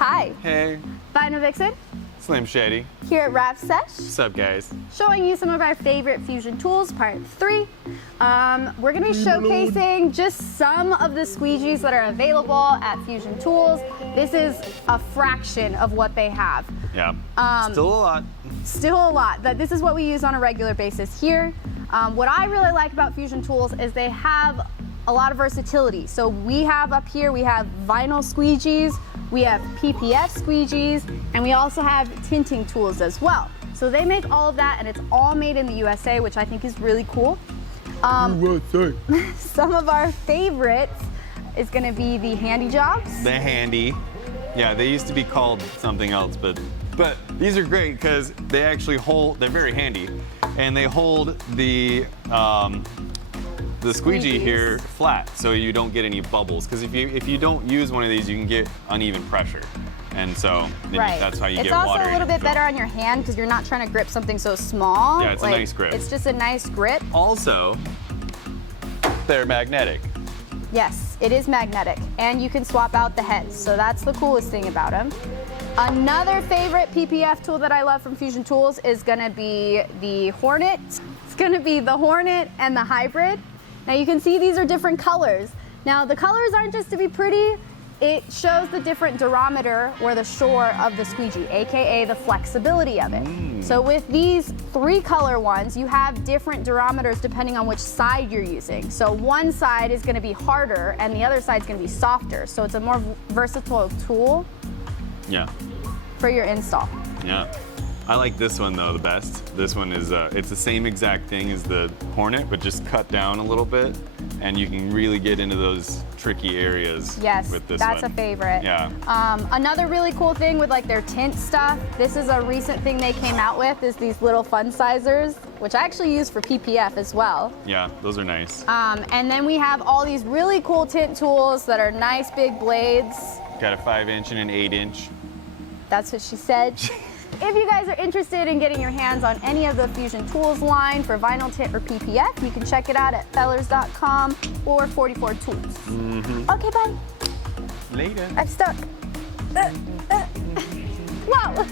Hi. Hey. Vinyl Vixen. Slim Shady. Here at Wrapsesh. What's up, guys? Showing you some of our favorite fusion tools, part 3. We're going to be showcasing just some of the squeegees that are available at Fusion Tools. This is a fraction of what they have. Yeah. Still a lot. Still a lot. This is what we use on a regular basis here. What I really like about Fusion Tools is they have a lot of versatility. So we have up here, we have vinyl squeegees, we have PPF squeegees, and we also have tinting tools as well. So they make all of that, and it's all made in the USA, which I think is really cool. Some of our favorites is gonna be the handy jobs. The handy. Yeah, they used to be called something else, but these are great because they actually hold, they're very handy, and they hold the squeegee here flat, so you don't get any bubbles. Because if you don't use one of these, you can get uneven pressure, and so that's how you get water. It's also a little bit better on your hand because you're not trying to grip something so small. Yeah, it's a nice grip. It's just a nice grip. Also, they're magnetic. Yes, it is magnetic, and you can swap out the heads, so that's the coolest thing about them. Another favorite PPF tool that I love from Fusion Tools is gonna be the Hornet. It's gonna be the Hornet and the Hybrid. Now you can see these are different colors. Now the colors aren't just to be pretty, it shows the different durometer or the shore of the squeegee, AKA the flexibility of it. So with these 3 color ones, you have different durometers depending on which side you're using. So one side is gonna be harder and the other side is gonna be softer. So it's a more versatile tool for your install. Yeah. I like this one though the best. This one is, it's the same exact thing as the Hornet, but just cut down a little bit, and you can really get into those tricky areas with this one. That's a favorite. Yeah. Another really cool thing with like their tint stuff, this is a recent thing they came out with, is these little fun sizers, which I actually use for PPF as well. Yeah, those are nice. And then we have all these really cool tint tools that are nice big blades. Got a 5-inch and an 8-inch. That's what she said. If you guys are interested in getting your hands on any of the Fusion Tools line for vinyl tint or PPF, you can check it out at fellers.com or 44 Tools. Okay, bye. Later. I'm stuck. Wow.